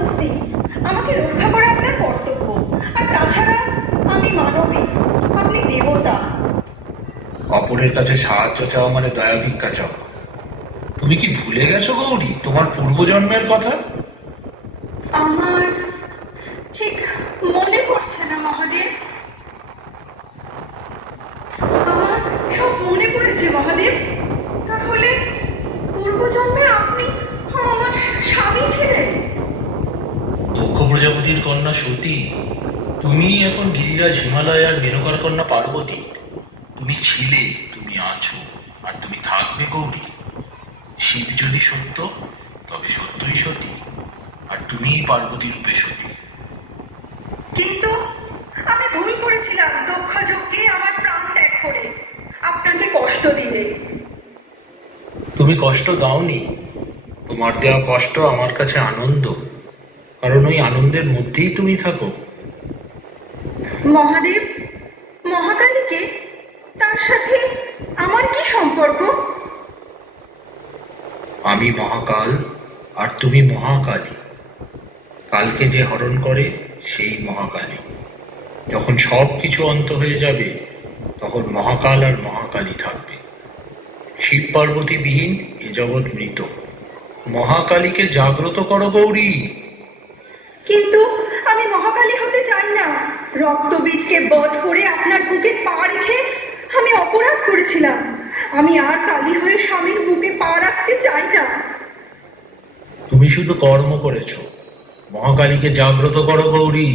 পত্নী, আমাকে রক্ষা করা আপনার কর্তব্য। আর তাছাড়া আমি মানবী, আপনি দেবতা। অপরের কাছে সাহায্য চাওয়া মানে দয়া ভিক্ষা চাওয়া। তুমি কি ভুলে গেছো গৌরী তোমার পূর্বজন্মের কথা? আমার ঠিক মনে পড়ছে না মহাদেব। আমার সব মনে পড়েছে মহাদেব। তাহলে পূর্বজন্মে আপনি আমার স্বামী ছিলেন? দক্ষ প্রজাপতির কন্যা সতী, তুমি এখন গিরিরাজ হিমালয় আর মেনকার কন্যা পার্বতী। তুমি ছিলে, তুমি আছো, আর তুমি থাকবে গৌরী। শিব যদি সত্য, তবে সত্যই সতী, আর তুমিই পার্বতী রূপে সতী। কিন্তু আমি ভুল করেছিলাম দক্ষ যজ্ঞে আমার প্রাণ ত্যাগ করে আপনাকে কষ্ট দিলে। তুমি কষ্ট দাওনি, তোমার দেওয়া কষ্ট আমার কাছে আনন্দ, কারণ ওই আনন্দের মধ্যেই তুমি থাকো। মহাদেব, মহাকালীকে, তার সাথে আমার কি সম্পর্ক? আমি মহাকাল, আর তুমি মহাকালী। কালকে যে হরণ করে সেই মহাকালী। যখন সব কিছু অন্ত হয়ে যাবে, তখন মহাকাল আর মহাকালী থাকবে। শিব পার্বতী বিহীন এ জগৎ মৃত। মহাকালীকে জাগ্রত করো গৌরী। কিন্তু আমি মহাকালী হতে চাই না। রক্তবীজকে বধ করে আপনার বুকে পা রেখে আমি অপরাধ করেছিলাম। আমি আর কালী হয়ে স্বামীর বুকে পা রাখতে চাই না। তুমি শুধু কর্ম করেছ, মহাকালীকে জাগ্রত করো গৌরী।